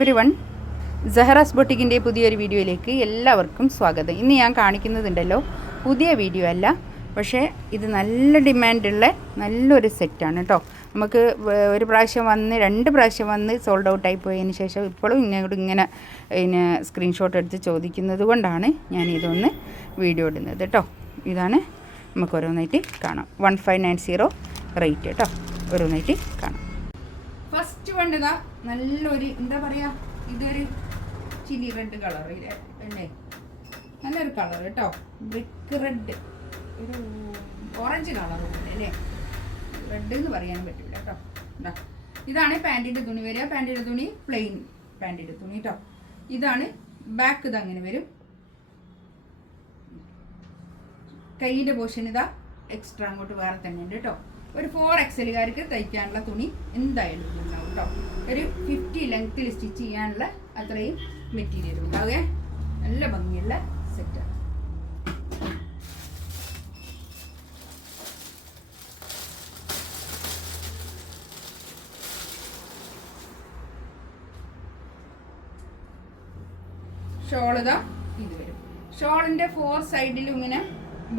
Everyone, സഹറാസ് ബൊട്ടിക്കിൻ്റെ പുതിയൊരു വീഡിയോയിലേക്ക് എല്ലാവർക്കും സ്വാഗതം. ഇന്ന് ഞാൻ കാണിക്കുന്നതുണ്ടല്ലോ, പുതിയ വീഡിയോ അല്ല, പക്ഷേ ഇത് നല്ല ഡിമാൻഡുള്ള നല്ലൊരു സെറ്റാണ് കേട്ടോ. നമുക്ക് ഒരു പ്രാവശ്യം വന്ന് 2 പ്രാവശ്യം വന്ന് സോൾഡ് ഔട്ടായി പോയതിന് ശേഷം ഇപ്പോഴും ഇങ്ങനെ സ്ക്രീൻഷോട്ട് എടുത്ത് ചോദിക്കുന്നത് കൊണ്ടാണ് ഞാൻ ഇതൊന്ന് വീഡിയോ ഇടുന്നത് കേട്ടോ. ഇതാണ്, നമുക്ക് ഓരോന്നായിട്ട് കാണാം. 1590 റേറ്റ് കേട്ടോ. ഓരോന്നായിട്ട് കാണാം. ഫസ്റ്റ് വേണ്ടതാ നല്ലൊരു എന്താ പറയുക, ഇതൊരു ചില്ലി റെഡ് കളർ അല്ലേ, നല്ലൊരു കളർ കേട്ടോ. ബ്രിക്ക് റെഡ്, ഒരു ഓറഞ്ച് കളർ അല്ലേ, റെഡ് എന്ന് പറയാൻ പറ്റില്ല കേട്ടോ. ഇതാണ് പാൻറ്റിൻ്റെ തുണി വരിക. പാൻറ്റിൻ്റെ തുണി പ്ലെയിൻ പാൻറ്റിൻ്റെ തുണി കേട്ടോ. ഇതാണ് ബാക്ക്, ഇത് അങ്ങനെ വരും. കൈയിൻ്റെ പോർഷൻ ഇതാ എക്സ്ട്രാ അങ്ങോട്ട് വേറെ തന്നെ ഉണ്ട് കേട്ടോ. ഒരു 4XLകാർക്ക് തയ്ക്കാനുള്ള തുണി എന്തായാലും ഉണ്ടാവും കേട്ടോ. ഒരു 50 ലെങ്ത്തിൽ സ്റ്റിച്ച് ചെയ്യാനുള്ള അത്രയും മെറ്റീരിയൽ ഉണ്ടാവുക. നല്ല ഭംഗിയുള്ള സെറ്റാണ്. ഷോളിതാ ഇത് വരും. ഷോളിൻ്റെ 4 സൈഡിലും ഇങ്ങനെ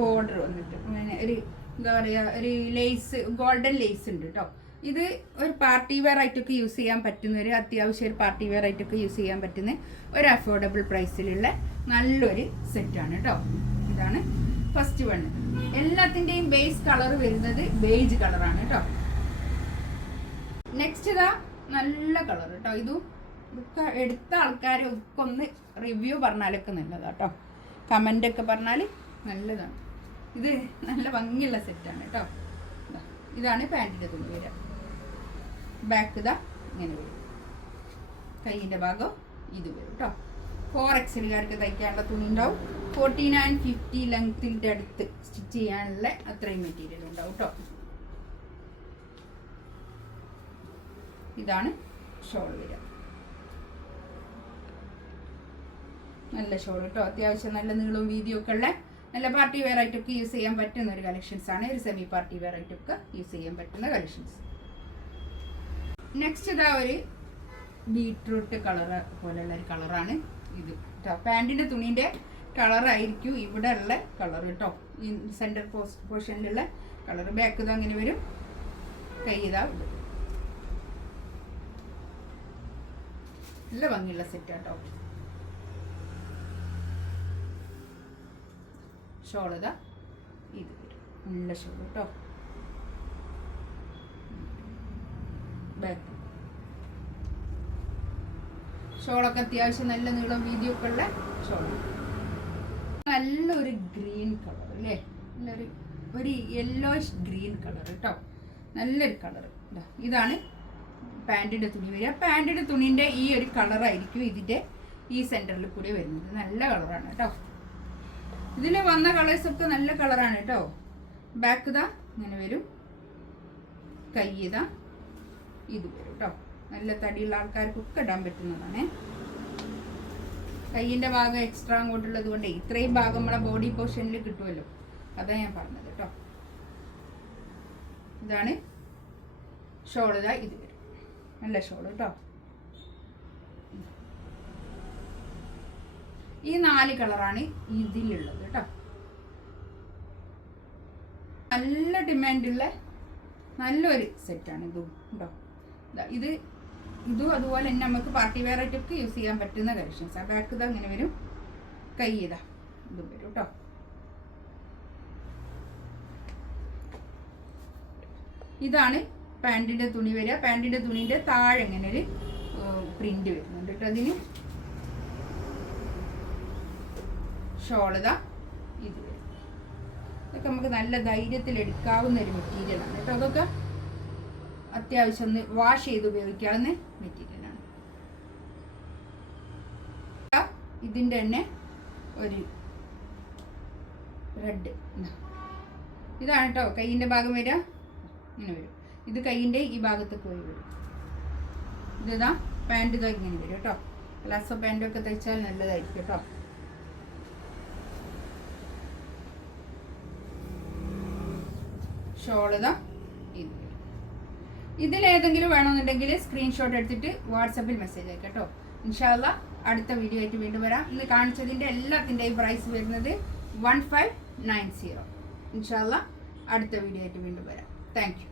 ബോർഡർ വന്നിട്ട് ഇങ്ങനെ ഒരു എന്താ പറയുക, ഒരു ലേസ്, ഗോൾഡൻ ലേസ് ഉണ്ട് കേട്ടോ. ഇത് ഒരു പാർട്ടി വെയർ ആയിട്ടൊക്കെ യൂസ് ചെയ്യാൻ പറ്റുന്ന, ഒരു അത്യാവശ്യം ഒരു പാർട്ടി വെയർ ആയിട്ടൊക്കെ യൂസ് ചെയ്യാൻ പറ്റുന്ന ഒരു അഫോർഡബിൾ പ്രൈസിലുള്ള നല്ലൊരു സെറ്റാണ് കേട്ടോ. ഇതാണ് ഫസ്റ്റ് വൺ. എല്ലാത്തിൻ്റെയും ബേസ് കളർ വരുന്നത് ബേജ് കളറാണ് കേട്ടോ. നെക്സ്റ്റ് ഇതാ നല്ല കളർ കേട്ടോ. ഇതൊക്കെ എടുത്ത ആൾക്കാരൊക്കെ ഒന്ന് റിവ്യൂ പറഞ്ഞാലൊക്കെ നല്ലതാണ് കേട്ടോ. കമൻ്റൊക്കെ പറഞ്ഞാൽ നല്ലതാണ്. ഇത് നല്ല ഭംഗിയുള്ള സെറ്റാണ് കേട്ടോ. ഇതാണ് പാൻറ്റിൻ്റെ തുണി വരിക. ബാക്ക് ഇതാ ഇങ്ങനെ വരും. കൈയിൻ്റെ ഭാഗം ഇത് വരും കേട്ടോ. 4XLകാർക്ക് തയ്ക്കാനുള്ള തുണി ഉണ്ടാവും. 49 50 ലെങ്ത്തിൻ്റെ അടുത്ത് സ്റ്റിച്ച് ചെയ്യാനുള്ള അത്രയും മെറ്റീരിയൽ ഉണ്ടാവും കേട്ടോ. ഇതാണ് ഷോൾ വരിക. നല്ല ഷോൾ കേട്ടോ. അത്യാവശ്യം നല്ല നീളവും വീതിയൊക്കെ ഉള്ള നല്ല പാർട്ടി വെയർ ആയിട്ടൊക്കെ യൂസ് ചെയ്യാൻ പറ്റുന്ന ഒരു കളക്ഷൻസ് ആണ്. ഒരു സെമി പാർട്ടി വെയർ ആയിട്ടൊക്കെ യൂസ് ചെയ്യാൻ പറ്റുന്ന കളക്ഷൻസ്. നെക്സ്റ്റ് ഇതാ ഒരു ബീട്രൂട്ട് കളർ പോലെയുള്ള ഒരു കളറാണ് ഇത് കേട്ടോ. പാൻറ്റിൻ്റെ തുണീൻ്റെ കളറായിരിക്കും ഇവിടെ ഉള്ള കളർ കേട്ടോ. ഈ സെൻറ്റർ പോർഷനിലുള്ള കളർ. ബാക്ക് ഇതാ അങ്ങനെ വരും. കൈ ഇതാ നല്ല ഭംഗിയുള്ള സെറ്റ് കേട്ടോ. ഷോൾ ഇതാ ഇത് വരും. നല്ല ഷോൾ കേട്ടോ. ബാക്ക് ഷോളൊക്കെ അത്യാവശ്യം നല്ല നീളം വീതിയൊക്കെ ഉള്ള ഷോൾ. നല്ലൊരു ഗ്രീൻ കളർ അല്ലേ, നല്ലൊരു ഒരു യെല്ലോയിഷ് ഗ്രീൻ കളർ കേട്ടോ. നല്ലൊരു കളർ. ഇതാണ് പാൻറ്റിൻ്റെ തുണി വരിക. പാൻറ്റിൻ്റെ തുണീൻ്റെ ഈ ഒരു കളറായിരിക്കും ഇതിൻ്റെ ഈ സെൻറ്ററിൽ കൂടി വരുന്നത്. നല്ല കളറാണ് കേട്ടോ. ഇതിൽ വന്ന കളേഴ്സൊക്കെ നല്ല കളറാണ് കേട്ടോ. ബാക്ക് ഇതാ ഇങ്ങനെ വരും. കൈ ഇതാ ഇത് വരും കേട്ടോ. നല്ല തടിയുള്ള ആൾക്കാർക്കൊക്കെ ഇടാൻ പറ്റുന്നതാണ്. കൈയിൻ്റെ ഭാഗം എക്സ്ട്രാ അങ്ങോട്ടുള്ളത് കൊണ്ട് ഇത്രയും ഭാഗം നമ്മളെ ബോഡി പോർഷനിൽ കിട്ടുമല്ലോ, അതാണ് ഞാൻ പറഞ്ഞത് കേട്ടോ. ഇതാണ് ഷോൾ ഇതാ ഇത് വരും. നല്ല ഷോൾ കേട്ടോ. ഈ 4 കളറാണ് ഇതിലുള്ളത് കേട്ടോ. നല്ല ഡിമാൻഡുള്ള നല്ലൊരു സെറ്റാണ് ഇതും കേട്ടോ. ഇതും അതുപോലെ തന്നെ നമുക്ക് പാർട്ടി വെയർ ആയിട്ടൊക്കെ യൂസ് ചെയ്യാൻ പറ്റുന്ന കളക്ഷൻസ്. ആ ബാക്ക് ഇതാ അങ്ങനെ വരും. കൈ ഇതാ ഇതും വരും കേട്ടോ. ഇതാണ് പാൻറ്റിൻ്റെ തുണി വരിക. പാൻറ്റിൻ്റെ തുണീൻ്റെ താഴെ ഇങ്ങനെ ഒരു പ്രിന്റ് വരുന്നുണ്ട് കേട്ടോ. അതിന് ഷോൾ ഇതാ ഇത് വരും. ഇതൊക്കെ നമുക്ക് നല്ല ധൈര്യത്തിൽ എടുക്കാവുന്ന ഒരു മെറ്റീരിയലാണ് കേട്ടോ. അതൊക്കെ അത്യാവശ്യം ഒന്ന് വാഷ് ചെയ്ത് ഉപയോഗിക്കാവുന്ന മെറ്റീരിയലാണ്. ഇതിൻ്റെ തന്നെ ഒരു റെഡ് ഇതാണ് കേട്ടോ. കൈയിൻ്റെ ഭാഗം വരിക ഇങ്ങനെ വരും. ഇത് കൈയിൻ്റെ ഈ ഭാഗത്തൊക്കെ വരും. ഇതാ പാൻറ്റ് ഇതാ ഇങ്ങനെ വരും കേട്ടോ. ഗ്ലാസോ പാൻറ്റൊക്കെ തയ്ച്ചാൽ നല്ലതായിരിക്കും കേട്ടോ. ഷോൾ ഇതാ ഇത്. ഇതിലേതെങ്കിലും വേണമെന്നുണ്ടെങ്കിൽ സ്ക്രീൻഷോട്ട് എടുത്തിട്ട് വാട്സപ്പിൽ മെസ്സേജ് അയക്കാം കേട്ടോ. ഇൻഷാല്ല അടുത്ത വീഡിയോ ആയിട്ട് വീണ്ടും വരാം. ഇന്ന് കാണിച്ചതിൻ്റെ എല്ലാത്തിൻ്റെയും പ്രൈസ് വരുന്നത് 1590. ഇൻഷാല്ല അടുത്ത വീഡിയോ ആയിട്ട് വീണ്ടും വരാം. Thank you.